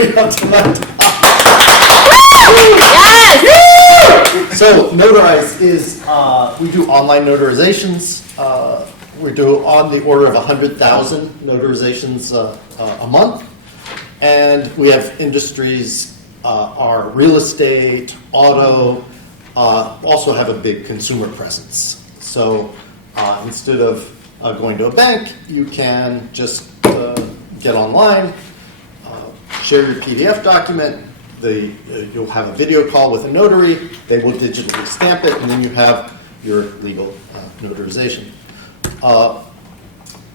you up to my top. Yes! So Notarize is, we do online notarizations. We do on the order of 100,000 notarizations a month. And we have industries, our real estate, auto, also have a big consumer presence. So instead of going to a bank, you can just get online, share your PDF document. You'll have a video call with a notary. They will digitally stamp it, and then you have your legal notarization.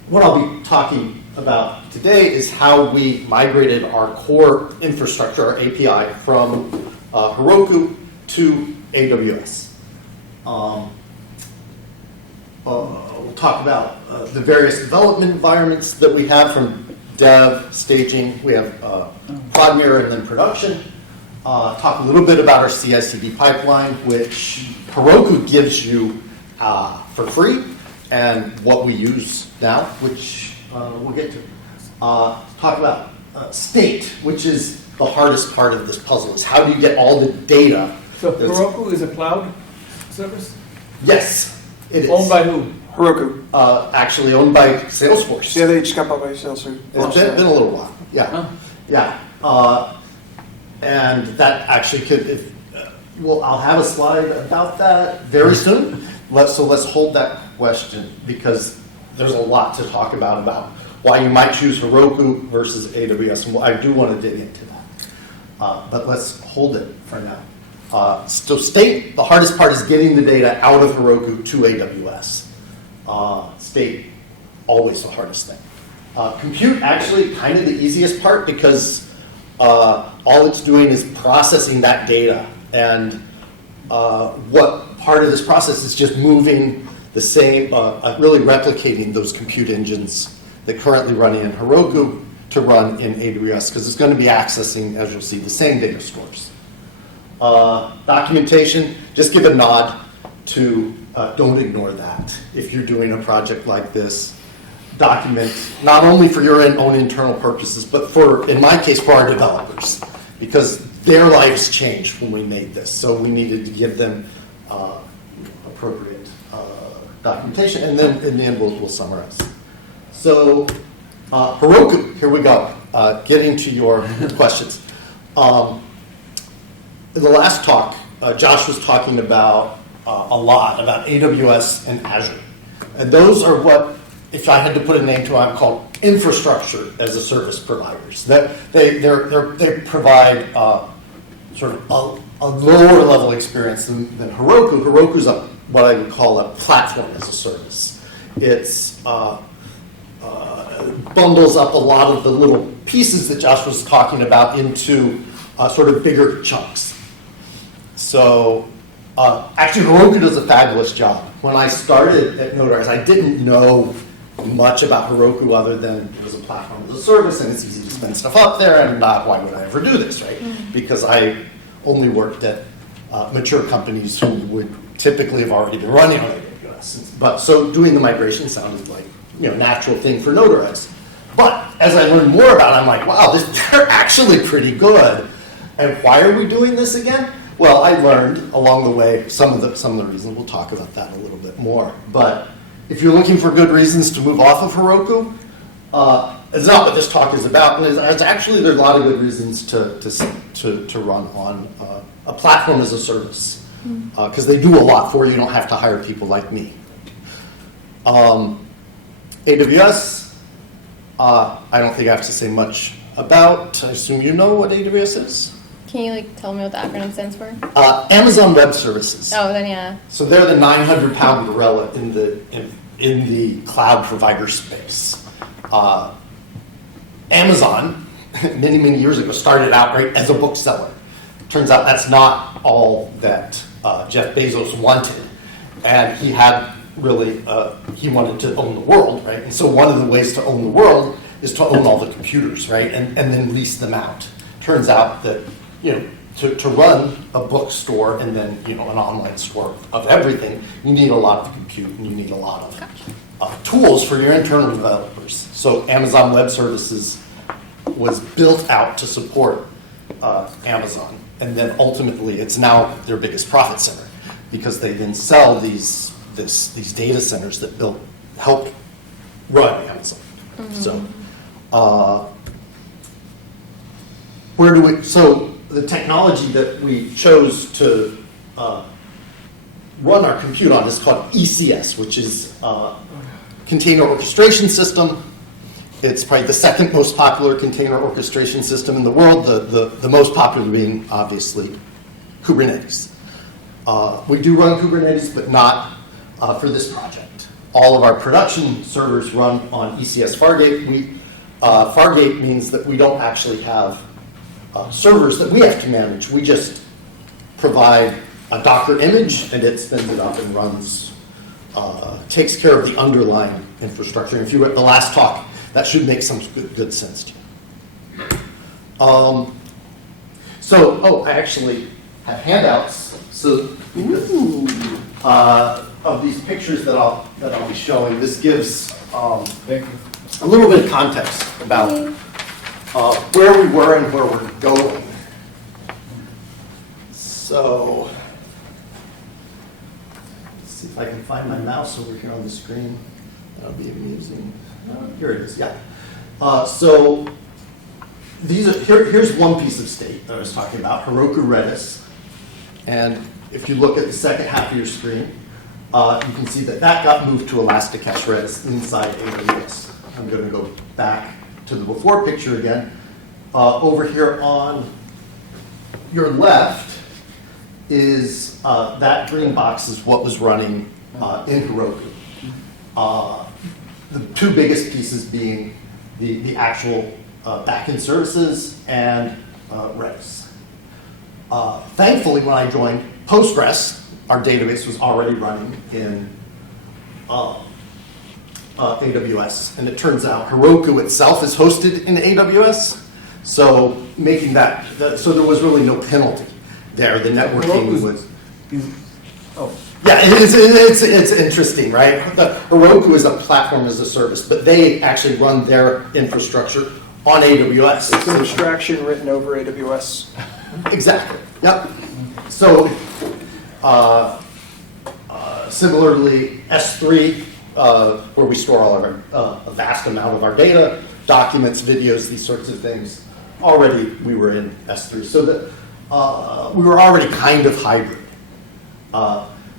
What I'll be talking about today is how we migrated our core infrastructure, our API, from Heroku to AWS. We'll talk about the various development environments that we have, from dev, staging, we have prod, mirror, and then production. Talk a little bit about our CI/CD pipeline, which Heroku gives you for free, and what we use now, which we'll get to. Talk about state, which is the hardest part of this puzzle, is how do you get all the data. So Heroku is a cloud service? Yes, it is. Owned by who? Heroku. Actually owned by Salesforce. CLH kapot bij Salesforce. It's been a little while, yeah. Huh? Yeah. And that actually could, well, I'll have a slide about that very soon. So let's hold that question, because there's a lot to talk about why you might choose Heroku versus AWS, and I do want to dig into that. But let's hold it for now. So state, the hardest part is getting the data out of Heroku to AWS. State, always the hardest thing. Compute, actually kind of the easiest part, because all it's doing is processing that data, and what part of this process is just moving the same, really replicating those compute engines that currently run in Heroku to run in AWS, because it's going to be accessing, as you'll see, the same data stores. Documentation, just give a nod to, don't ignore that. If you're doing a project like this, document not only for your own internal purposes, but for, in my case, for our developers, because their lives changed when we made this. So we needed to give them appropriate documentation, and then in the end we'll summarize. So Heroku, here we go. Getting to your questions. In the last talk, Josh was talking about a lot about AWS and Azure, and those are what, if I had to put a name to them, I'm called infrastructure as a service providers. That they provide sort of a lower level experience than Heroku. Heroku's what I would call a platform as a service. It's bundles up a lot of the little pieces that Josh was talking about into sort of bigger chunks. So actually Heroku does a fabulous job. When I started at Notarize, I didn't know much about Heroku other than it was a platform as a service and it's easy to spin stuff up there, and why would I ever do this, right? Because I only worked at mature companies who would typically have already been running on AWS. But so doing the migration sounded like, natural thing for Notarize. But as I learned more about it, I'm like, wow, they're actually pretty good. And why are we doing this again? Well, I learned along the way some of the reasons. We'll talk about that a little bit more. But if you're looking for good reasons to move off of Heroku, it's not what this talk is about. And there's a lot of good reasons to run on a platform as a service, because they do a lot for you. You don't have to hire people like me. AWS, I don't think I have to say much about. I assume you know what AWS is? Can you tell me what the acronym stands for? Amazon Web Services. Oh, then yeah. So they're the 900-pound gorilla in the cloud provider space. Amazon, many, many years ago, started out as a bookseller. Turns out that's not all that Jeff Bezos wanted. And he had really, he wanted to own the world, right? And so one of the ways to own the world is to own all the computers, right? And then lease them out. Turns out that, to run a bookstore and then, an online store of everything, you need a lot of compute and you need a lot of tools for your internal developers. So Amazon Web Services was built out to support Amazon. And then ultimately, it's now their biggest profit center because they then sell these data centers that help run Amazon. So, so the technology that we chose to run our compute on is called ECS, which is Container Orchestration System. It's probably the second most popular container orchestration system in the world, the most popular being, obviously, Kubernetes. We do run Kubernetes, but not for this project. All of our production servers run on ECS Fargate. Fargate means that we don't actually have servers that we have to manage. We just provide a Docker image, and it spins it up and runs, takes care of the underlying infrastructure. If you were at the last talk, that should make some good sense to you. I actually have handouts. So of these pictures that I'll be showing, this gives Thank you. a little bit of context about where we were and where we're going. So, let's see if I can find my mouse over here on the screen. That'll be amusing. Here it is, yeah. So, here's one piece of state that I was talking about, Heroku Redis. And if you look at the second half of your screen, you can see that got moved to Elasticache Redis inside AWS. I'm going to go back to the before picture again. Over here on your left is that green box is what was running in Heroku. The two biggest pieces being the actual backend services and Redis. Thankfully, when I joined, Postgres, our database, was already running in AWS. And it turns out Heroku itself is hosted in AWS. So making so there was really no penalty there. The networking was. Yeah, it's interesting, right? Heroku is a platform as a service, but they actually run their infrastructure on AWS. It's an abstraction written over AWS. Exactly. Yep. So similarly, S3, where we store all of our a vast amount of our data, documents, videos, these sorts of things. Already we were in S3, so that we were already kind of hybrid.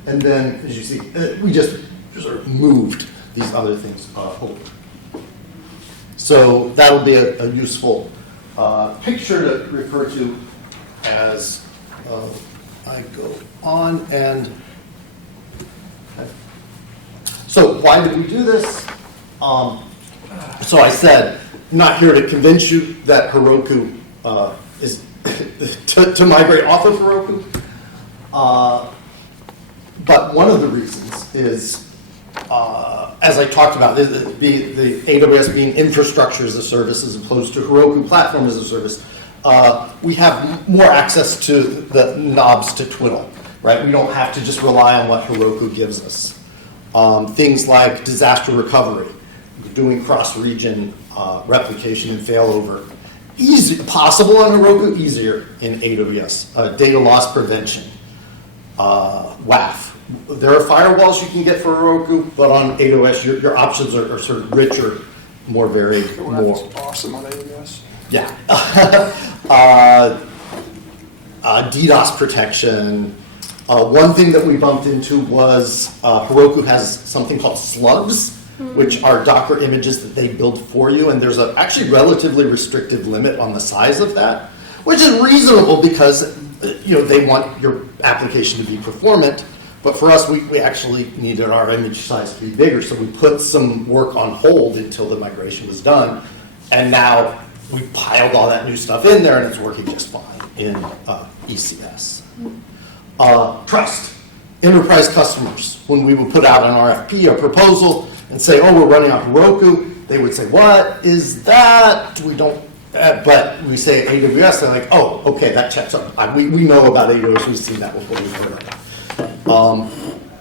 And then, as you see, we just sort of moved these other things over. So that'll be a useful picture to refer to as I go on. And so why did we do this? So I said, not here to convince you that Heroku is to migrate off of Heroku. But one of the reasons is, as I talked about, the AWS being infrastructure as a service as opposed to Heroku platform as a service, we have more access to the knobs to twiddle, right? We don't have to just rely on what Heroku gives us. Things like disaster recovery, doing cross-region replication and failover. Possible on Heroku, easier in AWS. Data loss prevention, WAF. There are firewalls you can get for Heroku, but on AWS, your options are sort of richer, more varied. That's awesome on AWS. Yeah. DDoS protection. One thing that we bumped into was Heroku has something called slugs, which are Docker images that they build for you, and there's a actually relatively restrictive limit on the size of that, which is reasonable because they want your application to be performant. But for us, we actually needed our image size to be bigger, so we put some work on hold until the migration was done, and now we piled all that new stuff in there, and it's working just fine in ECS. Trust. Enterprise customers, when we would put out an RFP, a proposal, and say, oh, we're running on Heroku, they would say, what is that? We don't, but we say AWS, they're like, oh, okay, that checks out. We know about AWS, we've seen that before we've heard of it.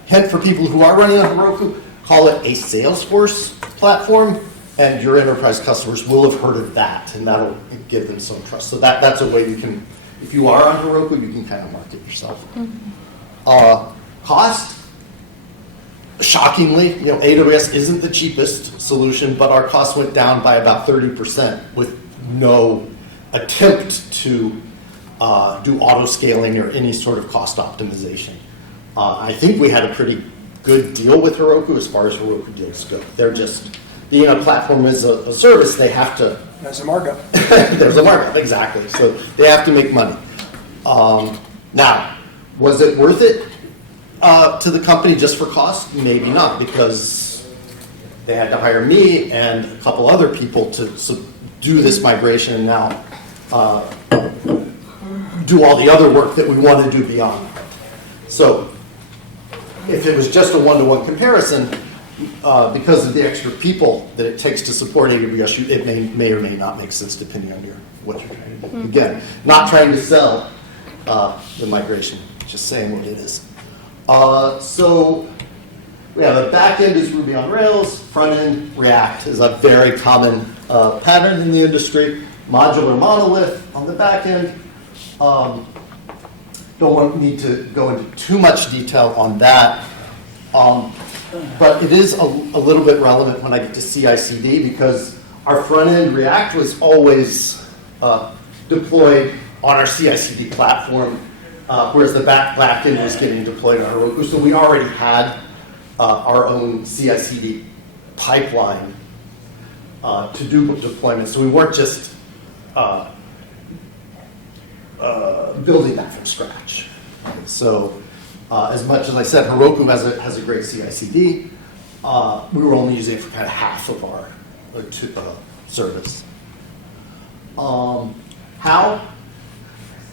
Hint for people who are running on Heroku, call it a Salesforce platform. and your enterprise customers will have heard of that, and that'll give them some trust. So that's a way you can, if you are on Heroku, you can kind of market yourself. Cost? Shockingly, AWS isn't the cheapest solution, but our costs went down by about 30% with no attempt to do auto-scaling or any sort of cost optimization. I think we had a pretty good deal with Heroku as far as Heroku deals go. They're just, being a platform as a service, they have to... That's a markup. There's a markup, exactly. So they have to make money. Now, was it worth it to the company just for cost? Maybe not, because they had to hire me and a couple other people to do this migration and now do all the other work that we want to do beyond. So if it was just a one-to-one comparison, because of the extra people that it takes to support AWS, it may or may not make sense depending on what you're trying to do. Again, not trying to sell the migration, just saying what it is. So we have a backend is Ruby on Rails, front end React is a very common pattern in the industry. Modular monolith on the backend. Need to go into too much detail on that. But it is a little bit relevant when I get to CI/CD because our front end React was always deployed on our CI/CD platform, whereas the back end was getting deployed on Heroku. So we already had our own CI/CD pipeline to do deployment. So we weren't just building that from scratch. So as much as I said, Heroku has a great CI/CD, we were only using it for kind of half of our service. How?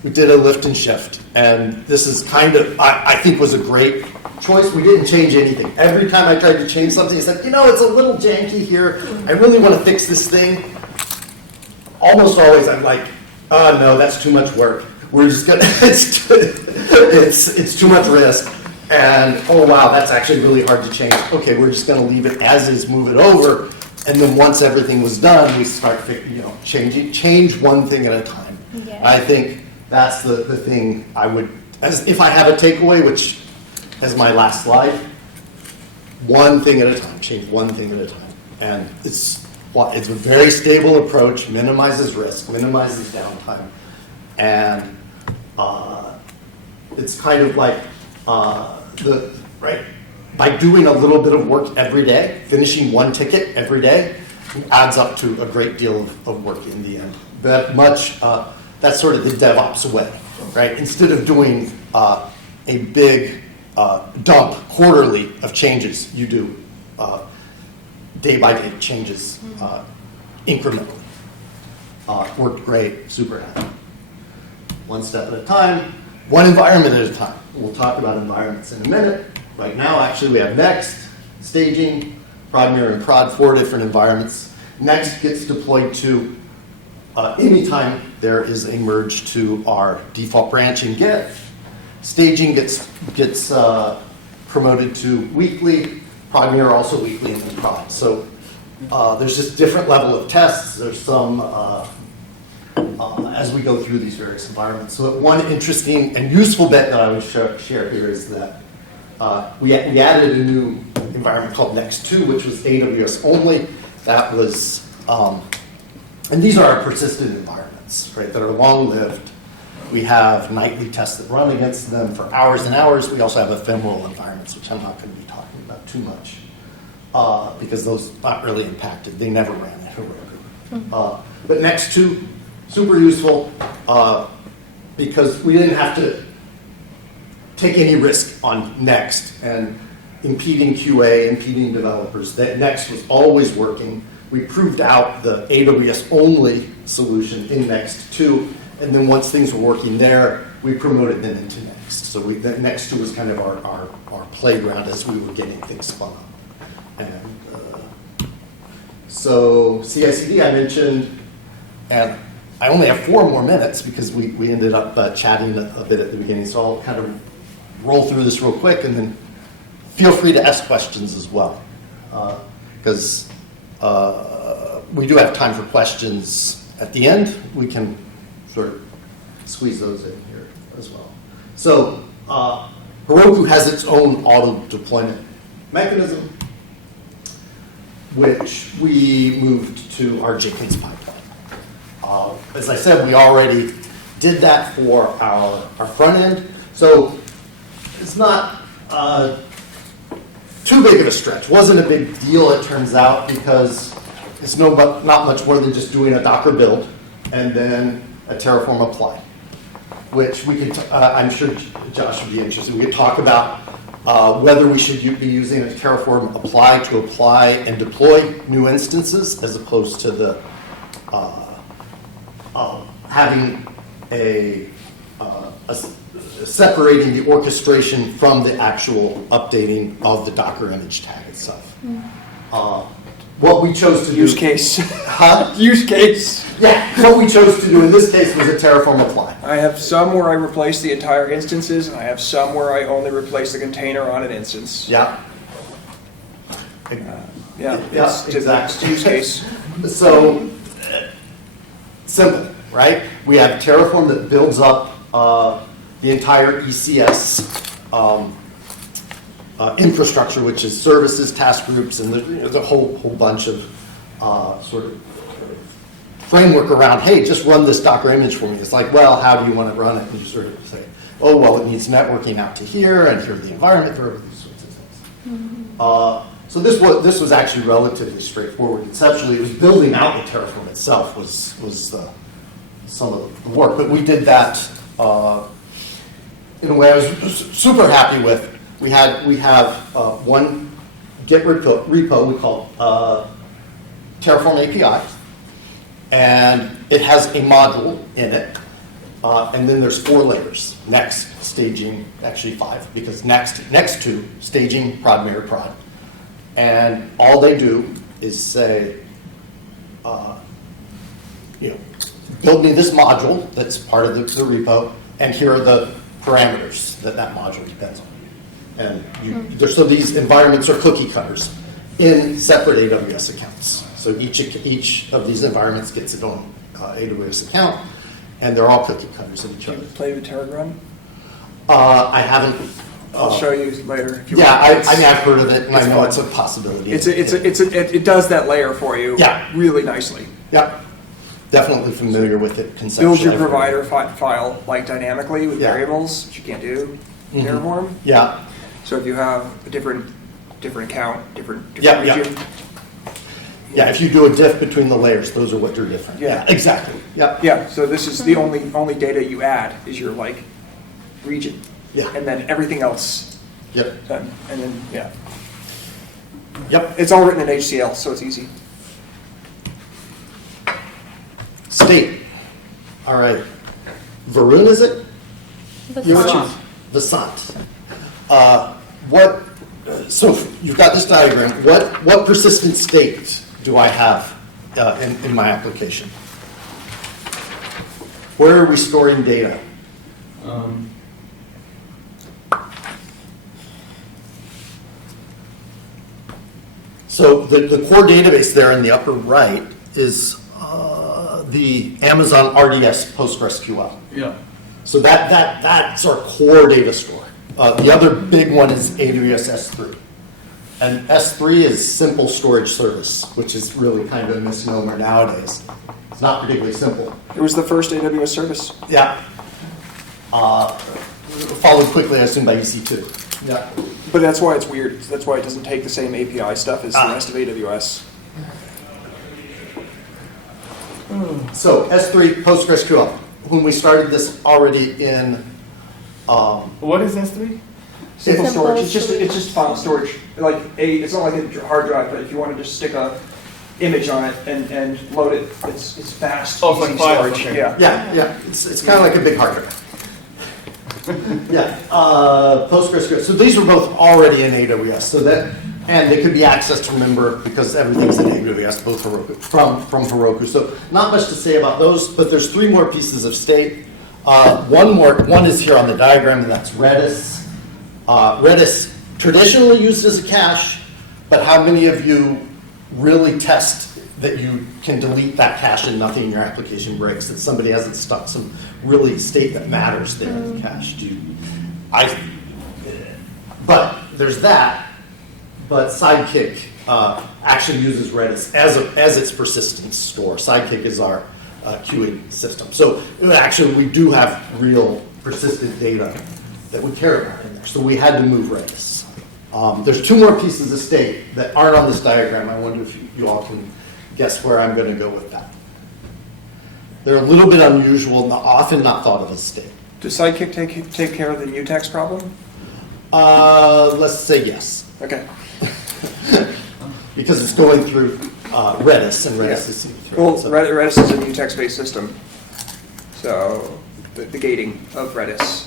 We did a lift and shift, and this is kind of, I think was a great choice. We didn't change anything. Every time I tried to change something, it's like, it's a little janky here. I really want to fix this thing. Almost always I'm like, no, that's too much work. We're just gonna, it's too much risk. And, oh wow, that's actually really hard to change. Okay, we're just gonna leave it as is, move it over. And then once everything was done, we start change one thing at a time. Yeah. I think that's the thing I would, if I have a takeaway, which is my last slide, one thing at a time, change one thing at a time. And it's a very stable approach, minimizes risk, minimizes downtime. And it's kind of like by doing a little bit of work every day, finishing one ticket every day, adds up to a great deal of work in the end. That's sort of the DevOps way, right? Instead of doing a big dump quarterly of changes, you do day-by-day changes incrementally. Worked great, super happy. One step at a time, one environment at a time. We'll talk about environments in a minute. Right now, actually, we have Next, staging, prod, mirror, and prod, 4 different environments. Next gets deployed to anytime there is a merge to our default branch in Git. Staging gets promoted to weekly, prod, mirror also weekly, and then prod. So there's just different level of tests. There's some as we go through these various environments. So one interesting and useful bit that I would share here is that we added a new environment called Next2, which was AWS only. That was, and these are our persistent environments, right, that are long-lived. We have nightly tests that run against them for hours and hours. We also have ephemeral environments, which I'm not going to be talking about too much, because those aren't really impacted. They never ran at Heroku. But Next2, super useful, because we didn't have to take any risk on Next and impeding QA, impeding developers. That Next was always working. We proved out the AWS only solution in Next2, and then once things were working there, we promoted them into Next. So that Next2 was kind of our playground as we were getting things spun up. And so CI/CD I mentioned, and I only have 4 more minutes because we ended up chatting a bit at the beginning, so I'll kind of roll through this real quick, and then feel free to ask questions as well, because we do have time for questions at the end. We can sort of squeeze those in here as well. So Heroku has its own auto deployment mechanism, which we moved to our Jenkins pipeline. As I said, we already did that for our front end. So it's not too big of a stretch. Wasn't a big deal, it turns out, because it's not much more than just doing a Docker build and then a Terraform apply, which we could, I'm sure Josh would be interested. We could talk about whether we should be using a Terraform apply to apply and deploy new instances as opposed to the having separating the orchestration from the actual updating of the Docker image tag itself. What we chose to do... Use case. Huh? Use case. Yeah, what we chose to do in this case was a Terraform apply. I have some where I replace the entire instances, and I have some where I only replace the container on an instance. Yeah. Yeah, Yeah, it's exactly. use case. So, simple, right? We have Terraform that builds up the entire ECS infrastructure, which is services, task groups, and there's a whole bunch of sort of framework around, hey, just run this Docker image for me. It's like, well, how do you want to run it? And you sort of say, oh, well, it needs networking out to here, and here's the environment for these sorts of things. So this was actually relatively straightforward. Conceptually, it was building out the Terraform itself was some of the work, but we did that in a way I was super happy with. We have one Git repo we call Terraform API, and it has a module in it, and then there's 4 layers: next, staging, actually 5, because next to staging, prod, mirror, prod. And all they do is say, build me this module that's part of the repo, and here are the parameters that module depends on. And so these environments are cookie cutters in separate AWS accounts. So each of these environments gets its own AWS account, and they're all cookie cutters of each Can other. you play with Terraform? I haven't. I'll show you later if you Yeah, want. I mean, I've heard of it, and I it's know fun. it's a possibility. It does that layer for you. Yeah. Really nicely. Yep. Definitely familiar with it conceptually. Build your provider file like dynamically with Yeah. variables, which you can't do in Mhm. Terraform. Yeah. So if you have a different account, different Yeah, yeah. region. Yeah, if you do a diff between the layers, those are what they're different. Yeah. Exactly. Yeah. Yeah, so this is the only data you add is your region. Yeah. And then everything else Yep. done. And then Yep. it's all written in HCL, so it's easy. State. All right. Varun, is it? Vasant. Vasant. So you've got this diagram. What persistent state do I have in my application? Where are we storing data? So the core database there in the upper right is the Amazon RDS PostgreSQL. Yeah. So that's our core data store. The other big one is AWS S3. And S3 is simple storage service, which is really kind of a misnomer nowadays. It's not particularly simple. It was the first AWS service. Yeah. Followed quickly, I assume, by EC2. Yeah. But that's why it's weird. That's why it doesn't take the same API stuff as the rest of AWS. So S3 PostgreSQL. When we started this already in What is S3? Simple Simple storage. It's just file storage. It's not like a hard drive, but if you want to just stick a image on it and load it, it's fast, Oh, it's easy like files, storage. okay. Yeah. it's kind of like a big hard drive. Yeah, PostgreSQL. So these were both already in AWS. And they could be accessed, remember, because everything's in AWS, both Heroku, from Heroku. So not much to say about those, but there's 3 more pieces of state. One is here on the diagram, and that's Redis. Redis traditionally used as a cache, but how many of you really test that you can delete that cache and nothing in your application breaks, that somebody hasn't stuck some really state that matters there in the cache. But there's that, but Sidekick actually uses Redis as its persistence store. Sidekick is our queuing system. So actually we do have real persistent data that we care about in there. So we had to move Redis. There's two more pieces of state that aren't on this diagram. I wonder if you all can guess where I'm going to go with that. They're a little bit unusual, often not thought of as state. Does Sidekick take care of the mutex problem? Let's say yes. Okay. Because it's going through Redis, and Redis is through. Well, So- Redis is a mutex-based system, so the gating of Redis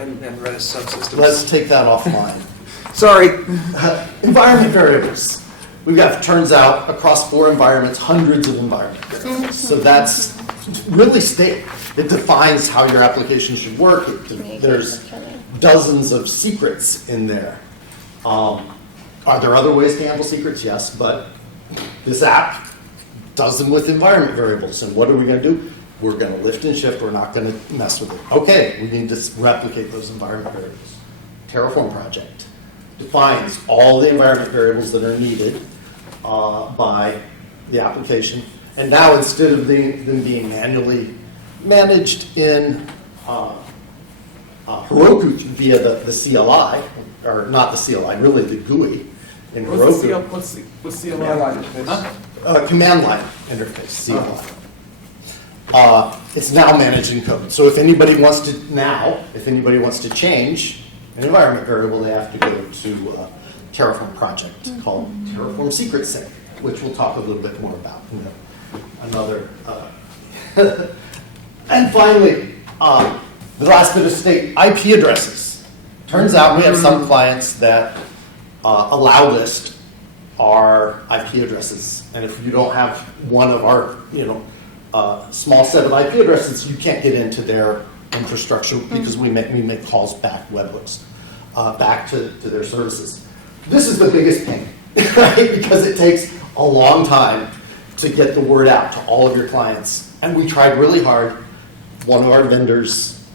and Redis subsystems. Let's take that offline. Sorry. Environment variables. We've got, turns out, across 4 environments, hundreds of environment variables. So that's really state. It defines how your application should work. There's dozens of secrets in there. Are there other ways to handle secrets? Yes, but this app does them with environment variables. And what are we going to do? We're going to lift and shift. We're not going to mess with it. Okay, we need to replicate those environment variables. Terraform project defines all the environment variables that are needed by the application. And now instead of them being manually managed in Heroku via the CLI, or not the CLI, really the GUI in Heroku. What's the Command line alarm? interface. Command line interface, CLI. It's now managed in code. So if anybody wants to change an environment variable, they have to go to a Terraform project called Terraform Secret Sync, which we'll talk a little bit more about in another. And finally, the last bit of state, IP addresses. Turns out we have some clients that allow list our IP addresses, and if you don't have one of our, small set of IP addresses, you can't get into their infrastructure because we make calls back webhooks back to their services. This is the biggest pain, right? Because it takes a long time to get the word out to all of your clients, and we tried really hard. One of our vendors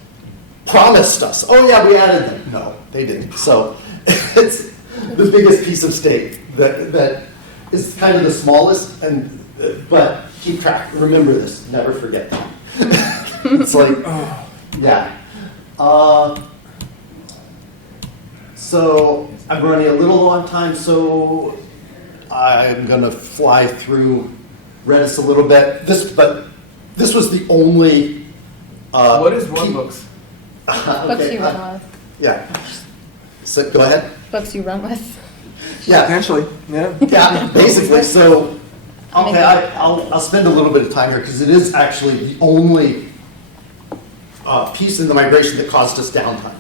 promised us, oh yeah, we added them. No, they didn't. So it's the biggest piece of state that is kind of the smallest, but keep track. Remember this. Never forget that. It's like, yeah. So I'm running a little low on time, so I'm going to fly through Redis a little bit. But this was the only. What is runbooks? Books you run with. Yeah. So go ahead. Books you run with. Yeah. Potentially, yeah. Yeah. Basically, so okay, I'll spend a little bit of time here because it is actually the only piece in the migration that caused us downtime.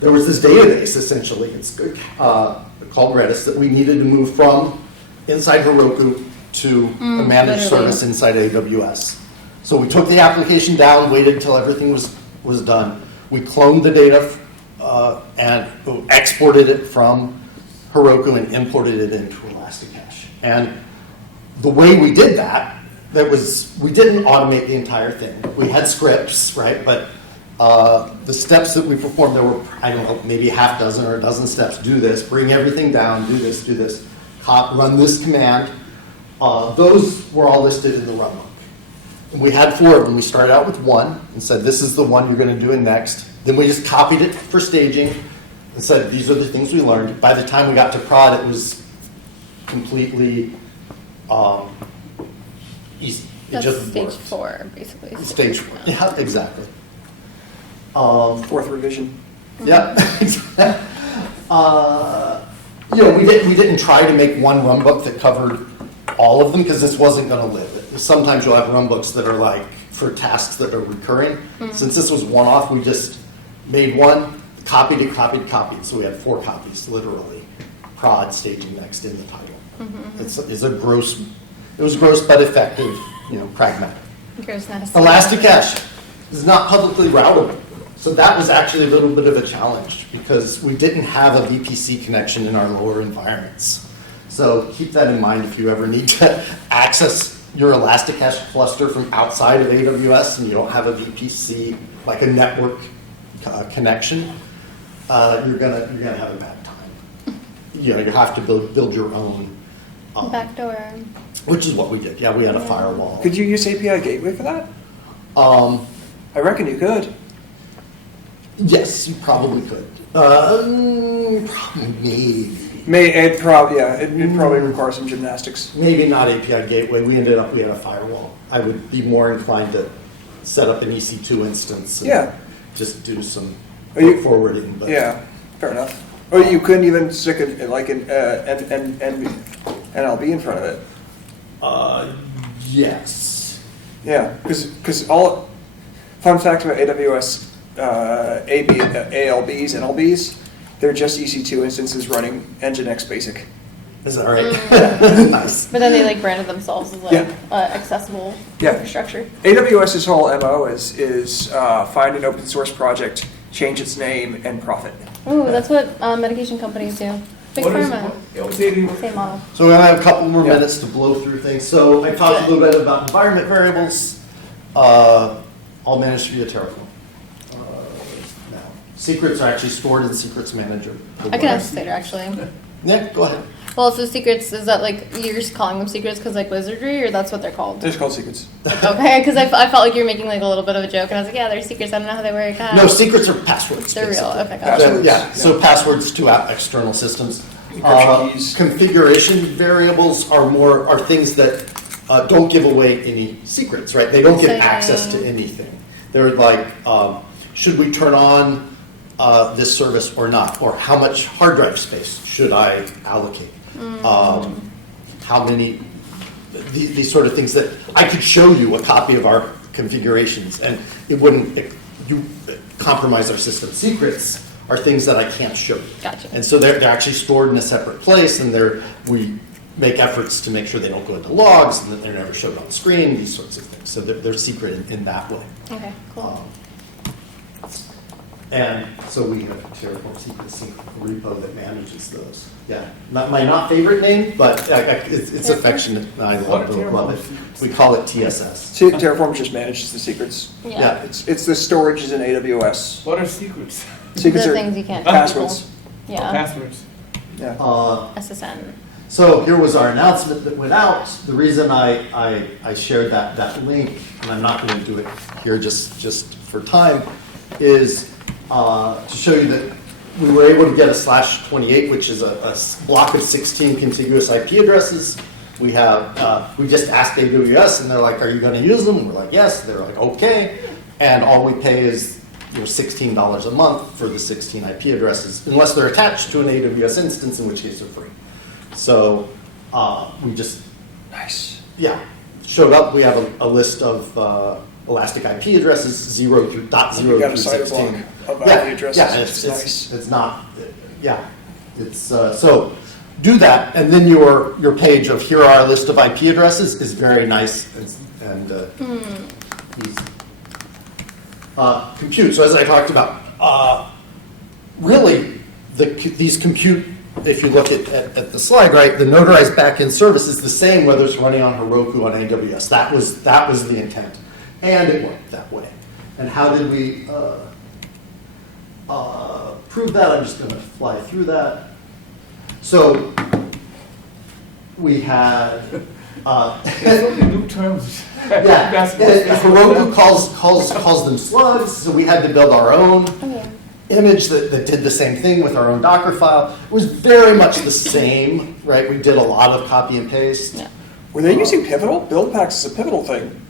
There was this database, essentially, it's called Redis, that we needed to move from inside Heroku to a managed literally. service inside AWS. So we took the application down, waited until everything was done. We cloned the data and exported it from Heroku and imported it into Elasticache. And the way we did that, we didn't automate the entire thing. We had scripts, right? But the steps that we performed, there were, I don't know, maybe a half dozen or a dozen steps. Do this, bring everything down, do this, run this command. Those were all listed in the runbook. And we had 4 of them. We started out with 1 and said, this is the one you're going to do in next. Then we just copied it for staging and said, these are the things we learned. By the time we got to prod, it was completely easy. It That's just stage worked. 4, basically. Stage 4. Yeah, exactly. 4th revision. Yeah. We didn't try to make one runbook that covered all of them because this wasn't going to live. Sometimes you'll have runbooks that are like for tasks that are recurring. Since this was one-off, we just made one, copied it. So we had 4 copies, literally. Prod, staging next in the title. It was gross but effective, pragmatic. Gross, not a Elasticache is not publicly routable. So that was actually a little bit of a challenge because we didn't have a VPC connection in our lower environments. So keep that in mind if you ever need to access your Elasticache cluster from outside of AWS and you don't have a VPC, like a network connection, you're gonna have a bad time. You have to build your own. Backdoor. Which is what we did. Yeah, we had a firewall. Could you use API Gateway for that? I reckon you could. Yes, you probably could. Maybe. It'd probably require some gymnastics. Maybe not API Gateway. We had a firewall. I would be more inclined to set up an EC2 instance and just do some forwarding. But. Yeah, fair enough. Or you couldn't even stick an NLB in front of it. Yes. Yeah, because fun fact about AWS ALBs, NLBs, they're just EC2 instances running Nginx Basic. Is that right? Nice. But then they like branded themselves as like accessible infrastructure. AWS's whole MO is find an open source project, change its name, and profit. Ooh, that's what medication companies do. Big pharma. Same model. So we're going to have a couple more minutes to blow through things. So I talked a little bit about environment variables, all managed via Terraform. Now, secrets are actually stored in Secrets Manager. I can ask later, actually. Yeah, go ahead. Well, so secrets, is that like, you're just calling them secrets because like wizardry, or that's what they're called? They're just called secrets. Okay, because I felt like you were making like a little bit of a joke, and I was like, yeah, they're secrets, I don't know how they work. No, secrets are passwords. They're real, basically. okay, gotcha. Yeah, so passwords to external systems. Encryption keys. Configuration variables are things that don't give away any secrets, right? They don't give access to anything. They're like, should we turn on this service or not? Or how much hard drive space should I allocate? How many, these sort of things that I could show you a copy of our configurations and it wouldn't compromise our system. Secrets are things that I can't show you. Gotcha. And so they're actually stored in a separate place and we make efforts to make sure they don't go into logs and that they're never showed on screen, these sorts of things. So they're secret in that way. Okay, cool. And so we have Terraform Secret repo that manages those. Yeah, not favorite name, but it's affectionate. I love it. We call it TSS. Terraform just manages the secrets. Yeah. It's the storage is in AWS. What are secrets? Secrets The are things you can't passwords. Yeah. Passwords. Yeah. SSN. So here was our announcement that went out. The reason I shared that link, and I'm not going to do it here just for time, is to show you that we were able to get a /28, which is a block of 16 contiguous IP addresses. We just asked AWS, and they're like, "Are you going to use them?" And we're like, "Yes." They're like, "Okay," and all we pay is $16 a month for the 16 IP addresses, unless they're attached to an AWS instance, in which case they're free. So we just showed up. We have a list of Elastic IP addresses, 0 through You got a cider 16. block of IP addresses. Yeah, it's nice. it's not. It's so do that, and then your page of here are a list of IP addresses is very nice and easy. Compute. So as I talked about, really these compute. If you look at the slide, right, the notarized backend service is the same whether it's running on Heroku on AWS. That was the intent, and it worked that way. And how did we prove that? I'm just going to fly through that. So we had New terms. Heroku calls them slugs, so we had to build our own. Okay. Image that did the same thing with our own Docker file. It was very much the same, right? We did a lot of copy and paste. Yeah. Were they using Pivotal? BuildPacks is a Pivotal thing.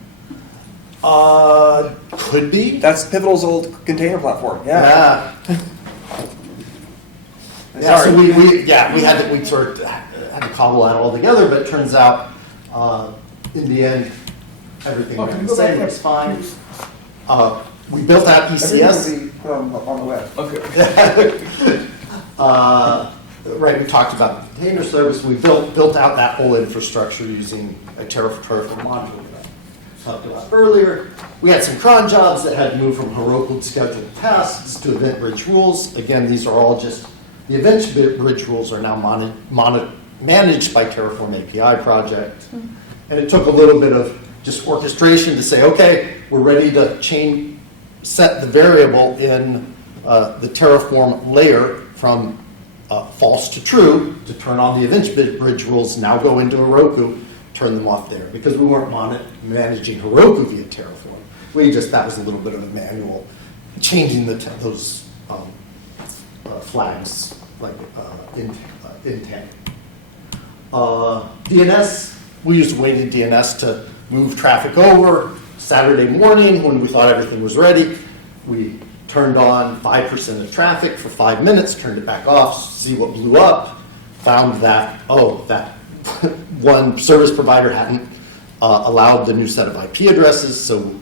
Could be. That's Pivotal's old container platform. Yeah. So we sort of had to cobble that all together, but it turns out in the end everything went the same. It's fine. We built out ECS. Everything will be put on the web. Okay. Right, we talked about the container service. We built out that whole infrastructure using a Terraform module that I talked about earlier. We had some cron jobs that had to move from Heroku scheduled tasks to event bridge rules. Again, these are all just, the event bridge rules are now managed by Terraform API project. And it took a little bit of just orchestration to say, okay, we're ready to set the variable in the Terraform layer from false to true to turn on the event bridge rules, now go into Heroku, turn them off there. Because we weren't managing Heroku via Terraform. That was a little bit of a manual, changing those flags, like intent. DNS, we used weighted DNS to move traffic over. Saturday morning, when we thought everything was ready, we turned on 5% of traffic for 5 minutes, turned it back off, see what blew up, found that, that one service provider hadn't allowed the new set of IP addresses, so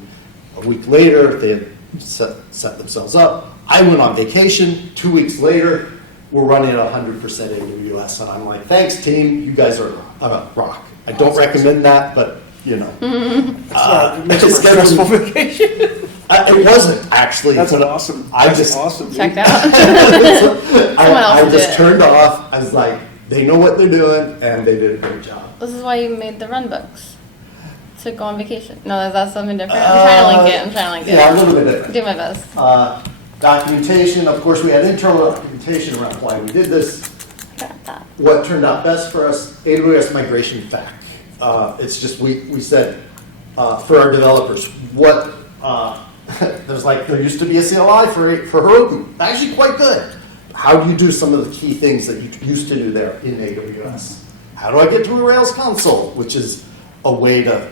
a week later, they had set themselves up. I went on vacation. 2 weeks later, we're running at 100% AWS, and I'm like, thanks, team. You guys are a rock. I don't recommend that, but, you know. It makes it a stressful vacation. It wasn't, actually. That's awesome. Awesome. Checked out. I just turned off. I was like, they know what they're doing, and they did a great job. This is why you made the run books. To go on vacation. No, that's something different. I'm trying to link it. Yeah, a little bit different. Do my best. Documentation, of course, we had internal documentation around why we did this. Got that. What turned out best for us, AWS migration FAQ. It's just, we said, for our developers, there used to be a CLI for Heroku, actually quite good. How do you do some of the key things that you used to do there in AWS? How do I get to a Rails console, which is a way to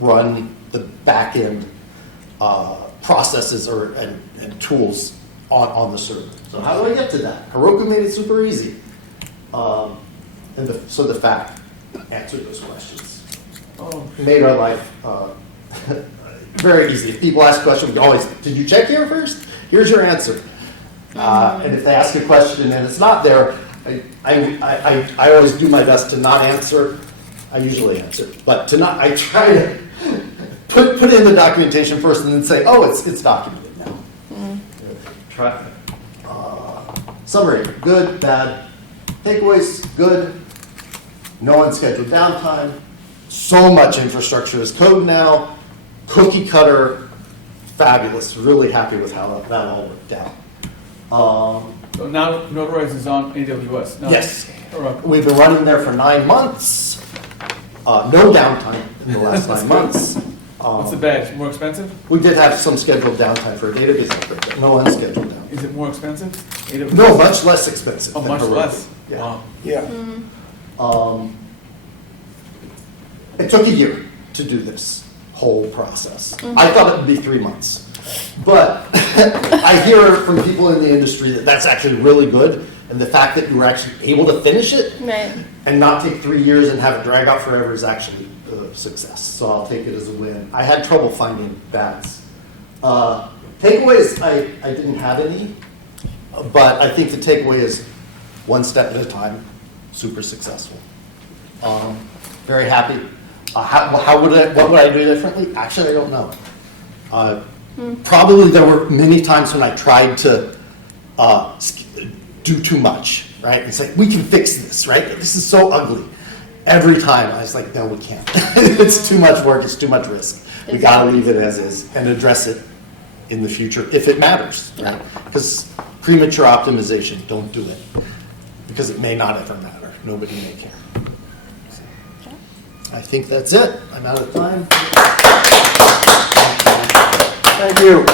run the backend processes and tools on the server. So how do I get to that? Heroku made it super easy. So the fact answered those questions. Made our life very easy. If people ask questions, we always, did you check here first? Here's your answer. And if they ask a question and it's not there, I always do my best to not answer. I usually answer, but I try to put in the documentation first and then say, oh, it's documented now. Summary, good, bad. Takeaways, good. No unscheduled downtime. So much infrastructure as code now. Cookie cutter, fabulous. Really happy with how that all worked out. So now Notarize is on AWS. Now Yes. Heroku. We've been running there for 9 months. No downtime in the last 9 months. What's the badge? More expensive? We did have some scheduled downtime for a database upgrade, but no unscheduled downtime. Is it more expensive? AWS? No, much less expensive. Oh, than much Heroku. less. Yeah. Wow. Yeah. It took a year to do this whole process. I thought it would be 3 months. But I hear from people in the industry that that's actually really good. And the fact that you were actually able to finish it Right. and not take 3 years and have it drag out forever is actually a success. So I'll take it as a win. I had trouble finding bads. Takeaways, I didn't have any. But I think the takeaway is one step at a time, super successful. Very happy. What would I do differently? Actually, I don't know. Probably there were many times when I tried to do too much, right? And say, we can fix this, right? This is so ugly. Every time I was like, no, we can't. It's too much work, it's too much risk. We gotta leave it as is and address it in the future if it matters, right? Because premature optimization, don't do it. Because it may not ever matter. Nobody may care. I think that's it. I'm out of time. Thank you.